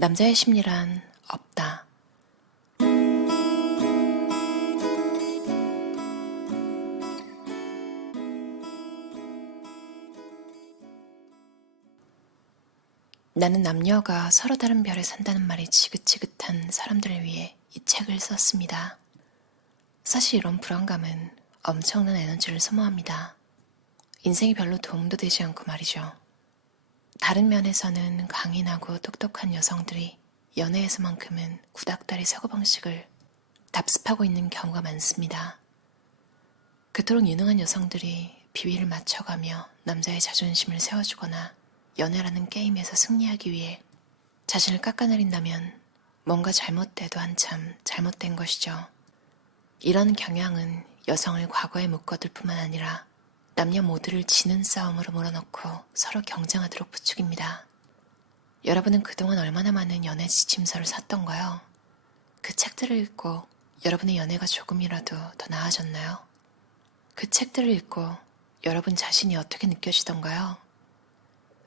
남자의 심리란 없다. 나는 남녀가 서로 다른 별에 산다는 말이 지긋지긋한 사람들을 위해 이 책을 썼습니다. 사실 이런 불안감은 엄청난 에너지를 소모합니다. 인생이 별로 도움도 되지 않고 말이죠. 다른 면에서는 강인하고 똑똑한 여성들이 연애에서만큼은 구닥다리 사고방식을 답습하고 있는 경우가 많습니다. 그토록 유능한 여성들이 비위를 맞춰가며 남자의 자존심을 세워주거나 연애라는 게임에서 승리하기 위해 자신을 깎아내린다면 뭔가 잘못돼도 한참 잘못된 것이죠. 이런 경향은 여성을 과거에 묶어둘 뿐만 아니라 남녀 모두를 지는 싸움으로 몰아넣고 서로 경쟁하도록 부추깁니다. 여러분은 그동안 얼마나 많은 연애 지침서를 샀던가요? 그 책들을 읽고 여러분의 연애가 조금이라도 더 나아졌나요? 그 책들을 읽고 여러분 자신이 어떻게 느껴지던가요?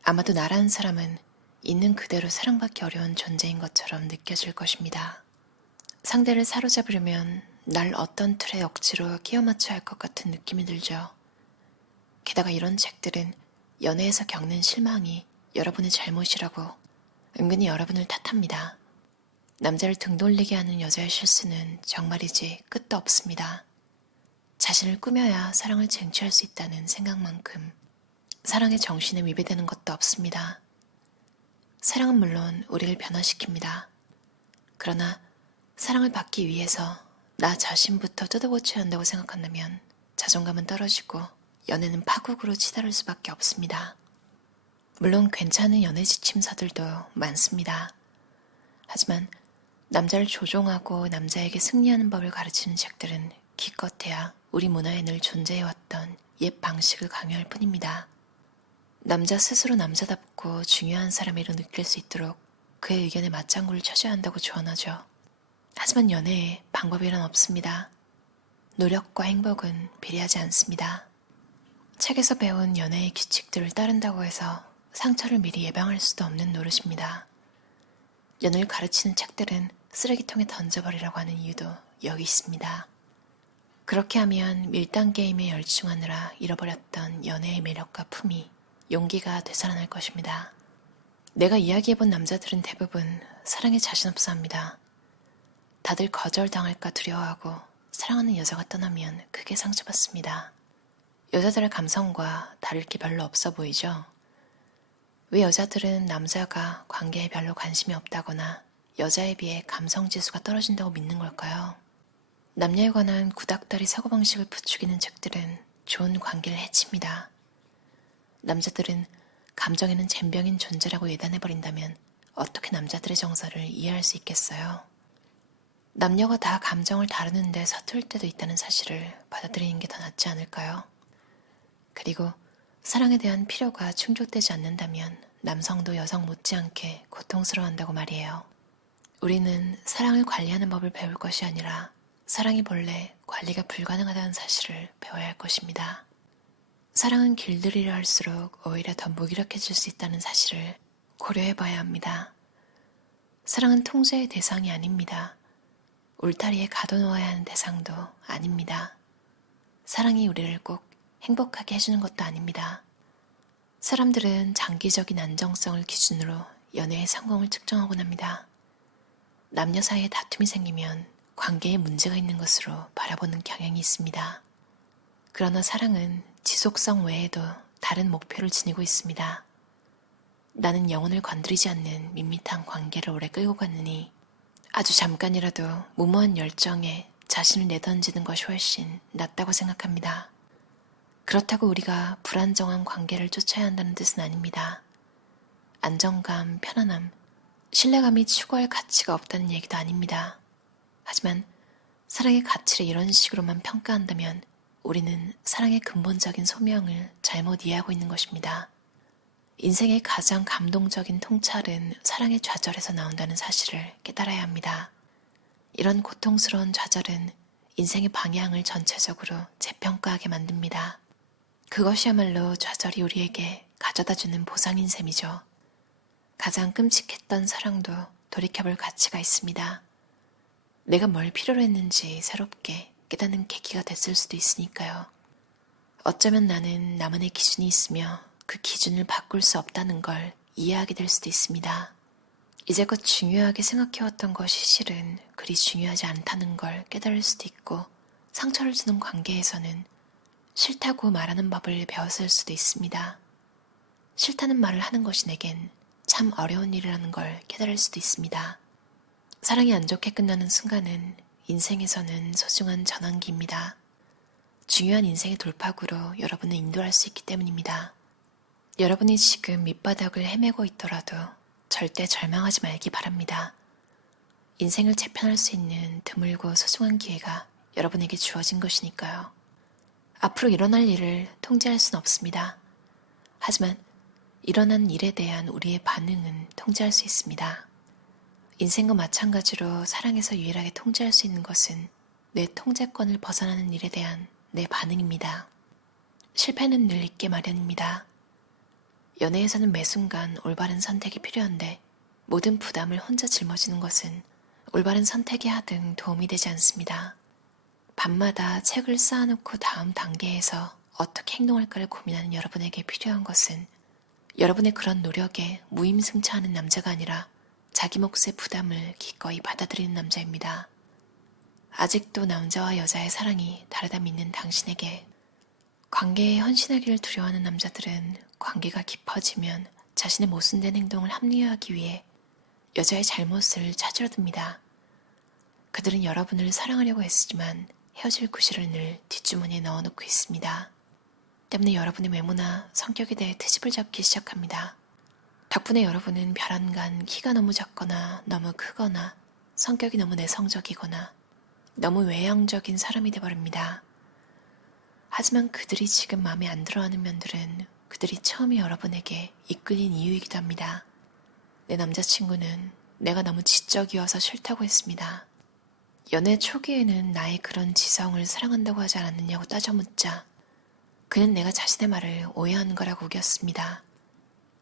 아마도 나라는 사람은 있는 그대로 사랑받기 어려운 존재인 것처럼 느껴질 것입니다. 상대를 사로잡으려면 날 어떤 틀에 억지로 끼워 맞춰야 할 것 같은 느낌이 들죠. 게다가 이런 책들은 연애에서 겪는 실망이 여러분의 잘못이라고 은근히 여러분을 탓합니다. 남자를 등 돌리게 하는 여자의 실수는 정말이지 끝도 없습니다. 자신을 꾸며야 사랑을 쟁취할 수 있다는 생각만큼 사랑의 정신에 위배되는 것도 없습니다. 사랑은 물론 우리를 변화시킵니다. 그러나 사랑을 받기 위해서 나 자신부터 뜯어고쳐야 한다고 생각한다면 자존감은 떨어지고 연애는 파국으로 치달을 수밖에 없습니다. 물론 괜찮은 연애 지침서들도 많습니다. 하지만 남자를 조종하고 남자에게 승리하는 법을 가르치는 책들은 기껏해야 우리 문화에 늘 존재해왔던 옛 방식을 강요할 뿐입니다. 남자 스스로 남자답고 중요한 사람이로 느낄 수 있도록 그의 의견에 맞장구를 쳐줘야 한다고 조언하죠. 하지만 연애에 방법이란 없습니다. 노력과 행복은 비례하지 않습니다. 책에서 배운 연애의 규칙들을 따른다고 해서 상처를 미리 예방할 수도 없는 노릇입니다. 연애를 가르치는 책들은 쓰레기통에 던져버리라고 하는 이유도 여기 있습니다. 그렇게 하면 밀당 게임에 열중하느라 잃어버렸던 연애의 매력과 품위, 용기가 되살아날 것입니다. 내가 이야기해본 남자들은 대부분 사랑에 자신 없어 합니다. 다들 거절당할까 두려워하고 사랑하는 여자가 떠나면 크게 상처받습니다. 여자들의 감성과 다를 게 별로 없어 보이죠? 왜 여자들은 남자가 관계에 별로 관심이 없다거나 여자에 비해 감성 지수가 떨어진다고 믿는 걸까요? 남녀에 관한 구닥다리 사고방식을 부추기는 책들은 좋은 관계를 해칩니다. 남자들은 감정에는 젬병인 존재라고 예단해버린다면 어떻게 남자들의 정서를 이해할 수 있겠어요? 남녀가 다 감정을 다루는데 서툴 때도 있다는 사실을 받아들이는 게 더 낫지 않을까요? 그리고 사랑에 대한 필요가 충족되지 않는다면 남성도 여성 못지않게 고통스러워한다고 말이에요. 우리는 사랑을 관리하는 법을 배울 것이 아니라 사랑이 본래 관리가 불가능하다는 사실을 배워야 할 것입니다. 사랑은 길들이려 할수록 오히려 더 무기력해질 수 있다는 사실을 고려해봐야 합니다. 사랑은 통제의 대상이 아닙니다. 울타리에 가둬놓아야 하는 대상도 아닙니다. 사랑이 우리를 꼭 행복하게 해주는 것도 아닙니다. 사람들은 장기적인 안정성을 기준으로 연애의 성공을 측정하곤 합니다. 남녀 사이에 다툼이 생기면 관계에 문제가 있는 것으로 바라보는 경향이 있습니다. 그러나 사랑은 지속성 외에도 다른 목표를 지니고 있습니다. 나는 영혼을 건드리지 않는 밋밋한 관계를 오래 끌고 갔느니 아주 잠깐이라도 무모한 열정에 자신을 내던지는 것이 훨씬 낫다고 생각합니다. 그렇다고 우리가 불안정한 관계를 쫓아야 한다는 뜻은 아닙니다. 안정감, 편안함, 신뢰감이 추구할 가치가 없다는 얘기도 아닙니다. 하지만 사랑의 가치를 이런 식으로만 평가한다면 우리는 사랑의 근본적인 소명을 잘못 이해하고 있는 것입니다. 인생의 가장 감동적인 통찰은 사랑의 좌절에서 나온다는 사실을 깨달아야 합니다. 이런 고통스러운 좌절은 인생의 방향을 전체적으로 재평가하게 만듭니다. 그것이야말로 좌절이 우리에게 가져다주는 보상인 셈이죠. 가장 끔찍했던 사랑도 돌이켜볼 가치가 있습니다. 내가 뭘 필요로 했는지 새롭게 깨닫는 계기가 됐을 수도 있으니까요. 어쩌면 나는 나만의 기준이 있으며 그 기준을 바꿀 수 없다는 걸 이해하게 될 수도 있습니다. 이제껏 중요하게 생각해왔던 것이 실은 그리 중요하지 않다는 걸 깨달을 수도 있고, 상처를 주는 관계에서는 싫다고 말하는 법을 배웠을 수도 있습니다. 싫다는 말을 하는 것이 내겐 참 어려운 일이라는 걸 깨달을 수도 있습니다. 사랑이 안 좋게 끝나는 순간은 인생에서는 소중한 전환기입니다. 중요한 인생의 돌파구로 여러분을 인도할 수 있기 때문입니다. 여러분이 지금 밑바닥을 헤매고 있더라도 절대 절망하지 말기 바랍니다. 인생을 재편할 수 있는 드물고 소중한 기회가 여러분에게 주어진 것이니까요. 앞으로 일어날 일을 통제할 수는 없습니다. 하지만 일어난 일에 대한 우리의 반응은 통제할 수 있습니다. 인생과 마찬가지로 사랑에서 유일하게 통제할 수 있는 것은 내 통제권을 벗어나는 일에 대한 내 반응입니다. 실패는 늘 있게 마련입니다. 연애에서는 매 순간 올바른 선택이 필요한데 모든 부담을 혼자 짊어지는 것은 올바른 선택이 하등 도움이 되지 않습니다. 밤마다 책을 쌓아놓고 다음 단계에서 어떻게 행동할까를 고민하는 여러분에게 필요한 것은 여러분의 그런 노력에 무임승차하는 남자가 아니라 자기 몫의 부담을 기꺼이 받아들이는 남자입니다. 아직도 남자와 여자의 사랑이 다르다 믿는 당신에게 관계에 헌신하기를 두려워하는 남자들은 관계가 깊어지면 자신의 모순된 행동을 합리화하기 위해 여자의 잘못을 찾으려 듭니다. 그들은 여러분을 사랑하려고 했지만 헤어질 구실을 늘 뒷주머니에 넣어놓고 있습니다. 때문에 여러분의 외모나 성격에 대해 트집을 잡기 시작합니다. 덕분에 여러분은 별안간 키가 너무 작거나 너무 크거나 성격이 너무 내성적이거나 너무 외향적인 사람이 되어버립니다. 하지만 그들이 지금 마음에 안 들어하는 면들은 그들이 처음에 여러분에게 이끌린 이유이기도 합니다. 내 남자친구는 내가 너무 지적이어서 싫다고 했습니다. 연애 초기에는 나의 그런 지성을 사랑한다고 하지 않았느냐고 따져 묻자 그는 내가 자신의 말을 오해하는 거라고 우겼습니다.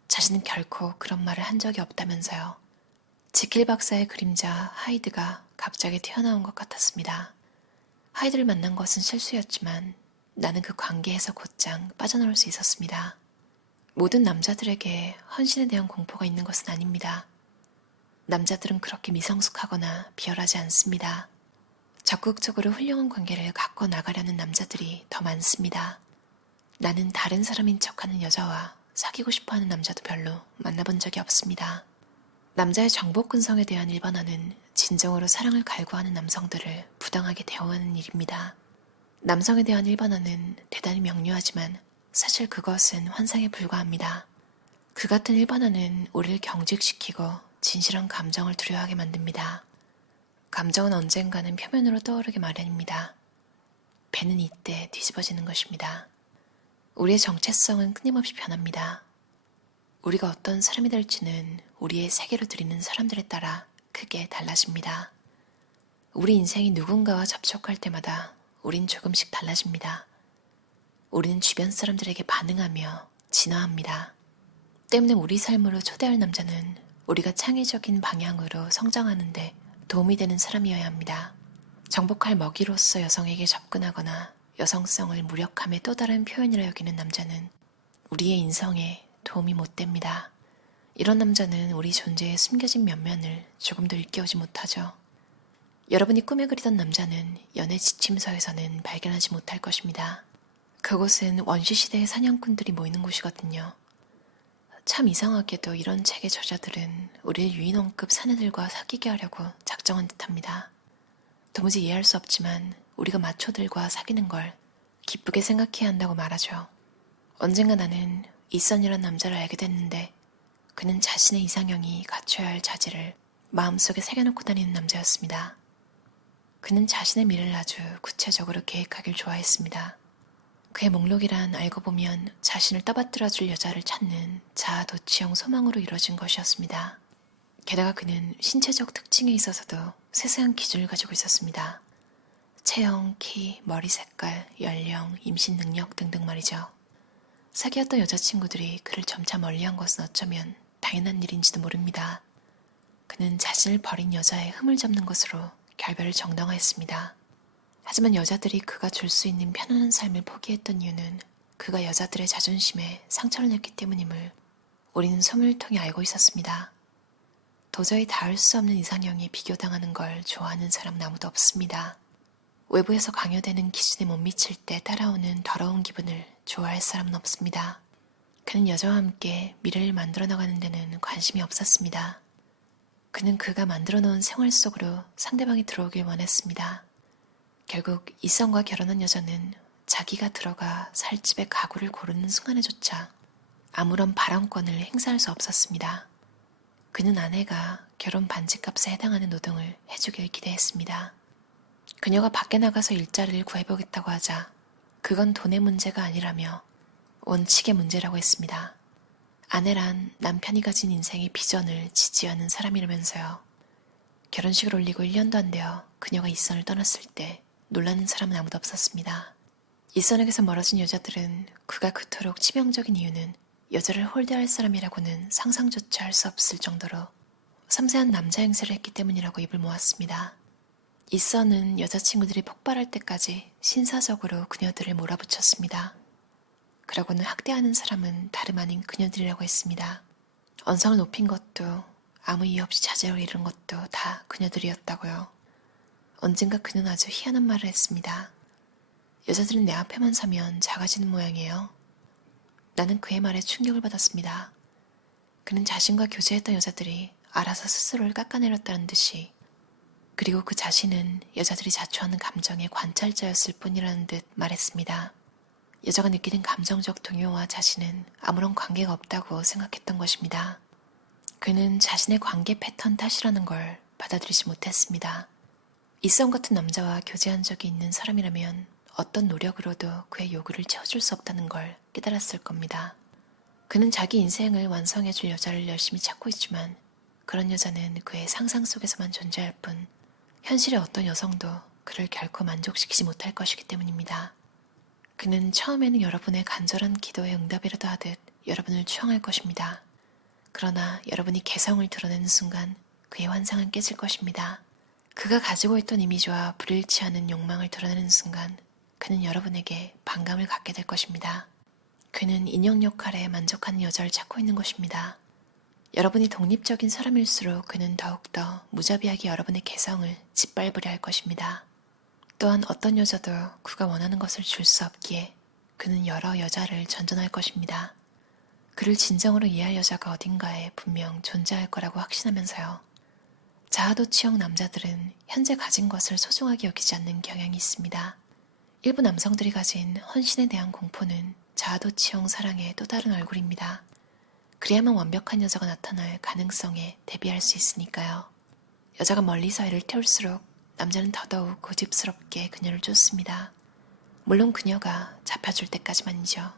자신은 결코 그런 말을 한 적이 없다면서요. 지킬 박사의 그림자 하이드가 갑자기 튀어나온 것 같았습니다. 하이드를 만난 것은 실수였지만 나는 그 관계에서 곧장 빠져나올 수 있었습니다. 모든 남자들에게 헌신에 대한 공포가 있는 것은 아닙니다. 남자들은 그렇게 미성숙하거나 비열하지 않습니다. 적극적으로 훌륭한 관계를 갖고 나가려는 남자들이 더 많습니다. 나는 다른 사람인 척하는 여자와 사귀고 싶어하는 남자도 별로 만나본 적이 없습니다. 남자의 정복근성에 대한 일반화는 진정으로 사랑을 갈구하는 남성들을 부당하게 대우하는 일입니다. 남성에 대한 일반화는 대단히 명료하지만 사실 그것은 환상에 불과합니다. 그 같은 일반화는 우리를 경직시키고 진실한 감정을 두려워하게 만듭니다. 감정은 언젠가는 표면으로 떠오르게 마련입니다. 배는 이때 뒤집어지는 것입니다. 우리의 정체성은 끊임없이 변합니다. 우리가 어떤 사람이 될지는 우리의 세계로 들이는 사람들에 따라 크게 달라집니다. 우리 인생이 누군가와 접촉할 때마다 우린 조금씩 달라집니다. 우리는 주변 사람들에게 반응하며 진화합니다. 때문에 우리 삶으로 초대할 남자는 우리가 창의적인 방향으로 성장하는데 도움이 되는 사람이어야 합니다. 정복할 먹이로서 여성에게 접근하거나 여성성을 무력함의 또 다른 표현이라 여기는 남자는 우리의 인성에 도움이 못 됩니다. 이런 남자는 우리 존재의 숨겨진 면면을 조금도 일깨우지 못하죠. 여러분이 꿈에 그리던 남자는 연애 지침서에서는 발견하지 못할 것입니다. 그곳은 원시시대의 사냥꾼들이 모이는 곳이거든요. 참 이상하게도 이런 책의 저자들은 우리를 유인원급 사내들과 사귀게 하려고 작정한 듯합니다. 도무지 이해할 수 없지만 우리가 마초들과 사귀는 걸 기쁘게 생각해야 한다고 말하죠. 언젠가 나는 이선이란 남자를 알게 됐는데 그는 자신의 이상형이 갖춰야 할 자질을 마음속에 새겨놓고 다니는 남자였습니다. 그는 자신의 미래를 아주 구체적으로 계획하길 좋아했습니다. 그의 목록이란 알고 보면 자신을 떠받들어줄 여자를 찾는 자아도취형 소망으로 이루어진 것이었습니다. 게다가 그는 신체적 특징에 있어서도 세세한 기준을 가지고 있었습니다. 체형, 키, 머리 색깔, 연령, 임신 능력 등등 말이죠. 사귀었던 여자친구들이 그를 점차 멀리한 것은 어쩌면 당연한 일인지도 모릅니다. 그는 자신을 버린 여자의 흠을 잡는 것으로 결별을 정당화했습니다. 하지만 여자들이 그가 줄 수 있는 편안한 삶을 포기했던 이유는 그가 여자들의 자존심에 상처를 냈기 때문임을 우리는 소문을 통해 알고 있었습니다. 도저히 닿을 수 없는 이상형에 비교당하는 걸 좋아하는 사람은 아무도 없습니다. 외부에서 강요되는 기준에 못 미칠 때 따라오는 더러운 기분을 좋아할 사람은 없습니다. 그는 여자와 함께 미래를 만들어 나가는 데는 관심이 없었습니다. 그는 그가 만들어 놓은 생활 속으로 상대방이 들어오길 원했습니다. 결국 이성과 결혼한 여자는 자기가 들어가 살 집의 가구를 고르는 순간에조차 아무런 발언권을 행사할 수 없었습니다. 그는 아내가 결혼 반지값에 해당하는 노동을 해주길 기대했습니다. 그녀가 밖에 나가서 일자리를 구해보겠다고 하자 그건 돈의 문제가 아니라며 원칙의 문제라고 했습니다. 아내란 남편이 가진 인생의 비전을 지지하는 사람이라면서요. 결혼식을 올리고 1년도 안 되어 그녀가 이선을 떠났을 때 놀라는 사람은 아무도 없었습니다. 이선에게서 멀어진 여자들은 그가 그토록 치명적인 이유는 여자를 홀대할 사람이라고는 상상조차 할 수 없을 정도로 섬세한 남자 행세를 했기 때문이라고 입을 모았습니다. 이선은 여자친구들이 폭발할 때까지 신사적으로 그녀들을 몰아붙였습니다. 그러고는 학대하는 사람은 다름 아닌 그녀들이라고 했습니다. 언성을 높인 것도 아무 이유 없이 자제를 이룬 것도 다 그녀들이었다고요. 언젠가 그는 아주 희한한 말을 했습니다. 여자들은 내 앞에만 서면 작아지는 모양이에요. 나는 그의 말에 충격을 받았습니다. 그는 자신과 교제했던 여자들이 알아서 스스로를 깎아내렸다는 듯이, 그리고 그 자신은 여자들이 자초하는 감정의 관찰자였을 뿐이라는 듯 말했습니다. 여자가 느끼는 감정적 동요와 자신은 아무런 관계가 없다고 생각했던 것입니다. 그는 자신의 관계 패턴 탓이라는 걸 받아들이지 못했습니다. 이성 같은 남자와 교제한 적이 있는 사람이라면 어떤 노력으로도 그의 요구를 채워줄 수 없다는 걸 깨달았을 겁니다. 그는 자기 인생을 완성해줄 여자를 열심히 찾고 있지만 그런 여자는 그의 상상 속에서만 존재할 뿐 현실의 어떤 여성도 그를 결코 만족시키지 못할 것이기 때문입니다. 그는 처음에는 여러분의 간절한 기도에 응답이라도 하듯 여러분을 추앙할 것입니다. 그러나 여러분이 개성을 드러내는 순간 그의 환상은 깨질 것입니다. 그가 가지고 있던 이미지와 불일치 않은 욕망을 드러내는 순간 그는 여러분에게 반감을 갖게 될 것입니다. 그는 인형 역할에 만족하는 여자를 찾고 있는 것입니다. 여러분이 독립적인 사람일수록 그는 더욱더 무자비하게 여러분의 개성을 짓밟으려 할 것입니다. 또한 어떤 여자도 그가 원하는 것을 줄 수 없기에 그는 여러 여자를 전전할 것입니다. 그를 진정으로 이해할 여자가 어딘가에 분명 존재할 거라고 확신하면서요. 자아도취형 남자들은 현재 가진 것을 소중하게 여기지 않는 경향이 있습니다. 일부 남성들이 가진 헌신에 대한 공포는 자아도취형 사랑의 또 다른 얼굴입니다. 그래야만 완벽한 여자가 나타날 가능성에 대비할 수 있으니까요. 여자가 멀리서 애를 태울수록 남자는 더더욱 고집스럽게 그녀를 쫓습니다. 물론 그녀가 잡혀줄 때까지만이죠.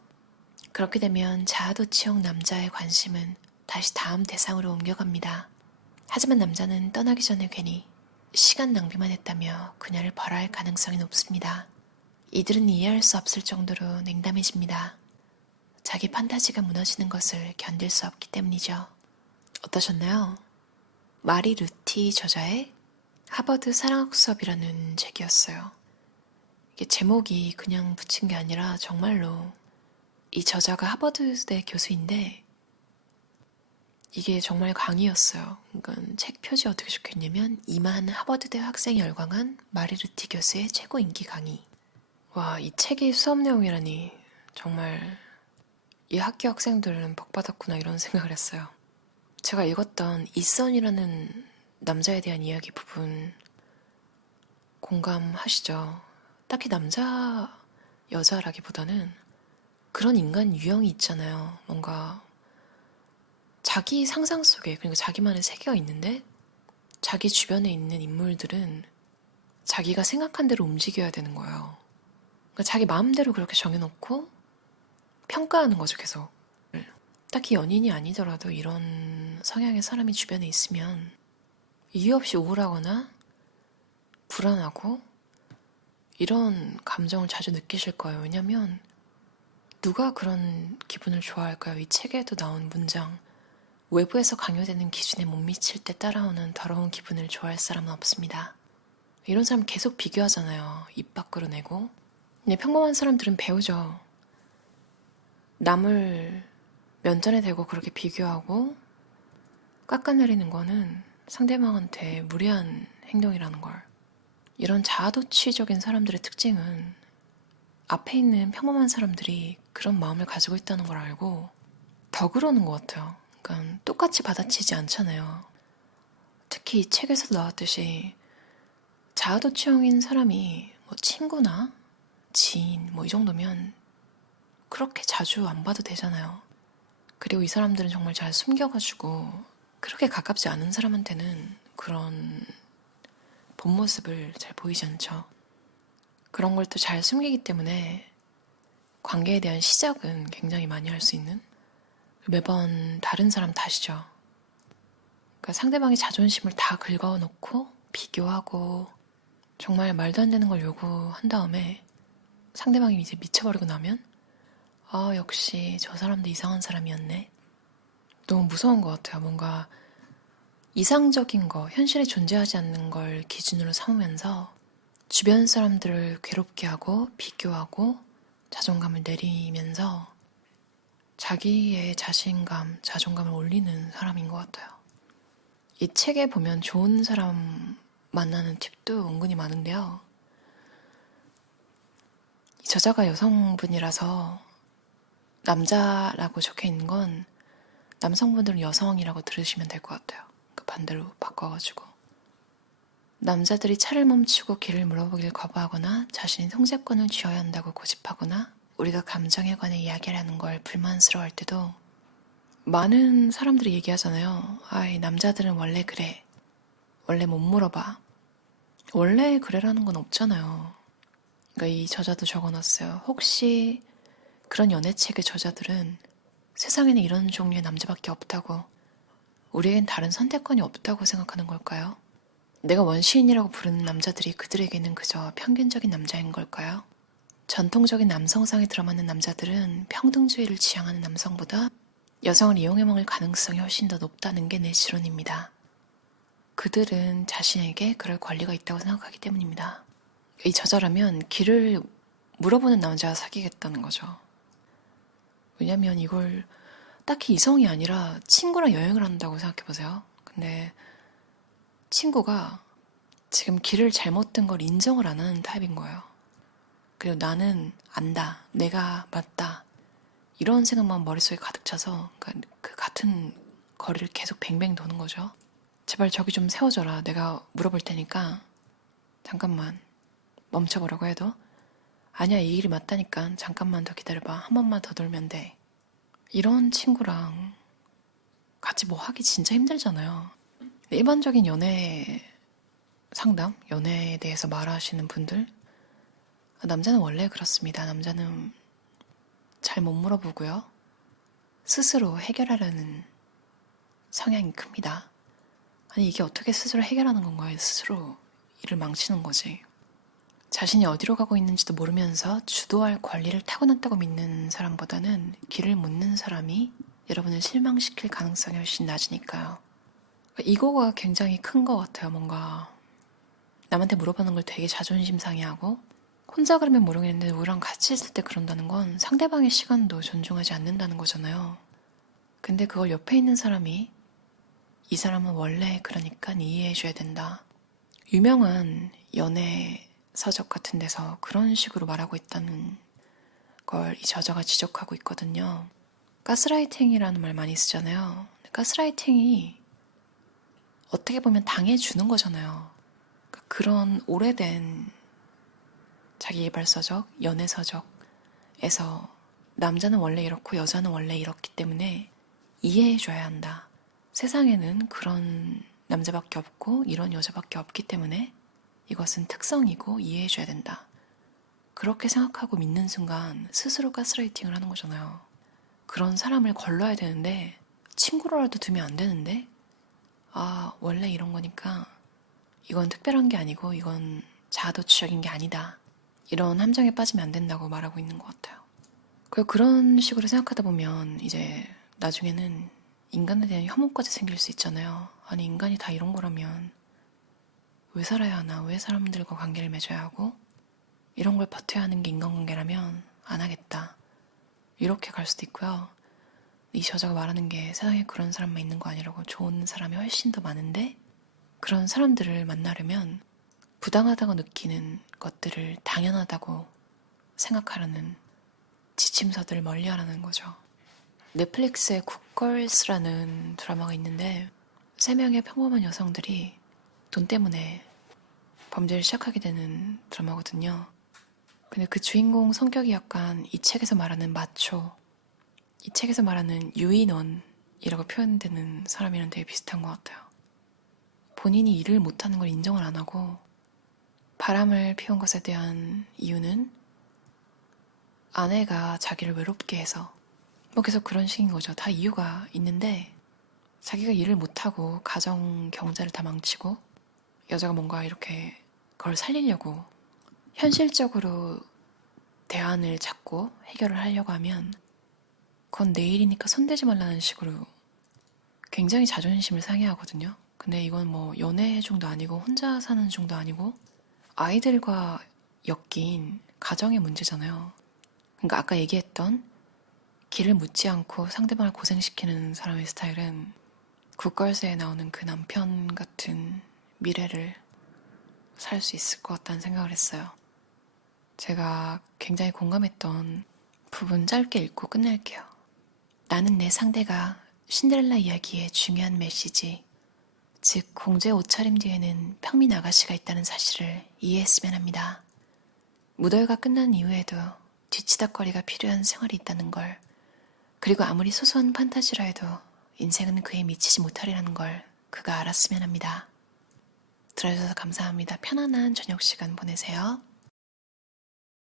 그렇게 되면 자아도취형 남자의 관심은 다시 다음 대상으로 옮겨갑니다. 하지만 남자는 떠나기 전에 괜히 시간 낭비만 했다며 그녀를 벌할 가능성이 높습니다. 이들은 이해할 수 없을 정도로 냉담해집니다. 자기 판타지가 무너지는 것을 견딜 수 없기 때문이죠. 어떠셨나요? 마리 루티 저자의 하버드 사랑학 수업이라는 책이었어요. 이게 제목이 그냥 붙인 게 아니라 정말로 이 저자가 하버드대 교수인데 이게 정말 강의였어요. 그러니까 책 표지에 어떻게 적혀있냐면 2만 하버드대 학생이 열광한 마리 루티 교수의 최고 인기 강의. 와, 이 책이 수업 내용이라니 정말 이 학교 학생들은 복 받았구나 이런 생각을 했어요. 제가 읽었던 이선이라는 남자에 대한 이야기 부분 공감하시죠? 딱히 남자, 여자라기보다는 그런 인간 유형이 있잖아요. 뭔가 자기 상상 속에, 그러니까 자기만의 세계가 있는데 자기 주변에 있는 인물들은 자기가 생각한 대로 움직여야 되는 거예요. 그러니까 자기 마음대로 그렇게 정해놓고 평가하는 거죠, 계속. 딱히 연인이 아니더라도 이런 성향의 사람이 주변에 있으면 이유 없이 우울하거나 불안하고 이런 감정을 자주 느끼실 거예요. 왜냐면 누가 그런 기분을 좋아할까요? 이 책에도 나온 문장, 외부에서 강요되는 기준에 못 미칠 때 따라오는 더러운 기분을 좋아할 사람은 없습니다. 이런 사람 계속 비교하잖아요. 입 밖으로 내고. 근데 평범한 사람들은 배우죠. 남을 면전에 대고 그렇게 비교하고 깎아내리는 거는 상대방한테 무례한 행동이라는 걸. 이런 자아도취적인 사람들의 특징은 앞에 있는 평범한 사람들이 그런 마음을 가지고 있다는 걸 알고 더 그러는 것 같아요. 그러니까 똑같이 받아치지 않잖아요. 특히 이 책에서 나왔듯이 자아도취형인 사람이 뭐 친구나 지인 뭐 이 정도면 그렇게 자주 안 봐도 되잖아요. 그리고 이 사람들은 정말 잘 숨겨가지고 그렇게 가깝지 않은 사람한테는 그런 본 모습을 잘 보이지 않죠. 그런 걸 또 잘 숨기기 때문에 관계에 대한 시작은 굉장히 많이 할 수 있는 매번 다른 사람 탓이죠. 그러니까 상대방의 자존심을 다 긁어놓고 비교하고 정말 말도 안 되는 걸 요구한 다음에 상대방이 이제 미쳐버리고 나면 아, 역시 저 사람도 이상한 사람이었네. 너무 무서운 것 같아요. 뭔가 이상적인 거, 현실에 존재하지 않는 걸 기준으로 삼으면서 주변 사람들을 괴롭게 하고 비교하고 자존감을 내리면서 자기의 자신감, 자존감을 올리는 사람인 것 같아요. 이 책에 보면 좋은 사람 만나는 팁도 은근히 많은데요. 이 저자가 여성분이라서 남자라고 적혀 있는 건 남성분들은 여성이라고 들으시면 될 것 같아요. 그 반대로 바꿔가지고. 남자들이 차를 멈추고 길을 물어보길 거부하거나 자신이 통제권을 쥐어야 한다고 고집하거나 우리가 감정에 관해 이야기하는 걸 불만스러워할 때도 많은 사람들이 얘기하잖아요. 아이, 남자들은 원래 그래. 원래 못 물어봐. 원래 그래라는 건 없잖아요. 그러니까 이 저자도 적어놨어요. 혹시 그런 연애책의 저자들은 세상에는 이런 종류의 남자밖에 없다고, 우리에겐 다른 선택권이 없다고 생각하는 걸까요? 내가 원시인이라고 부르는 남자들이 그들에게는 그저 평균적인 남자인 걸까요? 전통적인 남성상에 들어맞는 남자들은 평등주의를 지향하는 남성보다 여성을 이용해 먹을 가능성이 훨씬 더 높다는 게 내 지론입니다. 그들은 자신에게 그럴 권리가 있다고 생각하기 때문입니다. 이 저자라면 길을 물어보는 남자와 사귀겠다는 거죠. 왜냐면 이걸 딱히 이성이 아니라 친구랑 여행을 한다고 생각해보세요. 근데 친구가 지금 길을 잘못 든 걸 인정을 안 하는 타입인 거예요. 그리고 나는 안다, 내가 맞다, 이런 생각만 머릿속에 가득 차서 그러니까 그 같은 거리를 계속 뱅뱅 도는 거죠. 제발 저기 좀 세워줘라. 내가 물어볼 테니까 잠깐만 멈춰보라고 해도 아니야, 이 길이 맞다니까 잠깐만 더 기다려봐. 한 번만 더 돌면 돼. 이런 친구랑 같이 뭐 하기 진짜 힘들잖아요. 일반적인 연애 상담, 연애에 대해서 말하시는 분들, 남자는 원래 그렇습니다. 남자는 잘 못 물어보고요. 스스로 해결하려는 성향이 큽니다. 아니, 이게 어떻게 스스로 해결하는 건가요? 스스로 일을 망치는 거지. 자신이 어디로 가고 있는지도 모르면서 주도할 권리를 타고났다고 믿는 사람보다는 길을 묻는 사람이 여러분을 실망시킬 가능성이 훨씬 낮으니까요. 이거가 굉장히 큰 것 같아요. 뭔가 남한테 물어보는 걸 되게 자존심 상해하고 혼자 그러면 모르겠는데 우리랑 같이 있을 때 그런다는 건 상대방의 시간도 존중하지 않는다는 거잖아요. 근데 그걸 옆에 있는 사람이 이 사람은 원래 그러니까 이해해줘야 된다. 유명한 연애 서적 같은 데서 그런 식으로 말하고 있다는 걸 이 저자가 지적하고 있거든요. 가스라이팅이라는 말 많이 쓰잖아요. 가스라이팅이 어떻게 보면 당해주는 거잖아요. 그런 오래된 자기 개발서적, 연애서적에서 남자는 원래 이렇고 여자는 원래 이렇기 때문에 이해해줘야 한다. 세상에는 그런 남자밖에 없고 이런 여자밖에 없기 때문에 이것은 특성이고 이해해줘야 된다. 그렇게 생각하고 믿는 순간 스스로 가스라이팅을 하는 거잖아요. 그런 사람을 걸러야 되는데 친구로라도 두면 안 되는데 아, 원래 이런 거니까 이건 특별한 게 아니고 이건 자아도취적인 게 아니다. 이런 함정에 빠지면 안 된다고 말하고 있는 것 같아요. 그런 식으로 생각하다 보면 이제 나중에는 인간에 대한 혐오까지 생길 수 있잖아요. 아니, 인간이 다 이런 거라면 왜 살아야 하나? 왜 사람들과 관계를 맺어야 하고? 이런 걸 버텨야 하는 게 인간관계라면 안 하겠다. 이렇게 갈 수도 있고요. 이 저자가 말하는 게 세상에 그런 사람만 있는 거 아니라고, 좋은 사람이 훨씬 더 많은데 그런 사람들을 만나려면 부당하다고 느끼는 것들을 당연하다고 생각하라는 지침서들을 멀리하라는 거죠. 넷플릭스에 굿걸스라는 드라마가 있는데 3명의 평범한 여성들이 돈 때문에 범죄를 시작하게 되는 드라마거든요. 근데 그 주인공 성격이 약간 이 책에서 말하는 마초, 이 책에서 말하는 유인원이라고 표현되는 사람이랑 되게 비슷한 것 같아요. 본인이 일을 못하는 걸 인정을 안 하고 바람을 피운 것에 대한 이유는 아내가 자기를 외롭게 해서, 뭐 계속 그런 식인 거죠. 다 이유가 있는데 자기가 일을 못하고 가정 경제를 다 망치고 여자가 뭔가 이렇게 그걸 살리려고 현실적으로 대안을 찾고 해결을 하려고 하면 그건 내 일이니까 손대지 말라는 식으로 굉장히 자존심을 상해하거든요. 근데 이건 뭐 연애 중도 아니고 혼자 사는 중도 아니고 아이들과 엮인 가정의 문제잖아요. 그러니까 아까 얘기했던 길을 묻지 않고 상대방을 고생시키는 사람의 스타일은 굿걸스에 나오는 그 남편 같은 미래를 살 수 있을 것 같다는 생각을 했어요. 제가 굉장히 공감했던 부분 짧게 읽고 끝낼게요. 나는 내 상대가 신데렐라 이야기의 중요한 메시지, 즉 공주의 옷차림 뒤에는 평민 아가씨가 있다는 사실을 이해했으면 합니다. 무더위가 끝난 이후에도 뒤치다거리가 필요한 생활이 있다는 걸, 그리고 아무리 소소한 판타지라 해도 인생은 그에 미치지 못하리라는 걸 그가 알았으면 합니다. 들어주셔서 감사합니다. 편안한 저녁 시간 보내세요.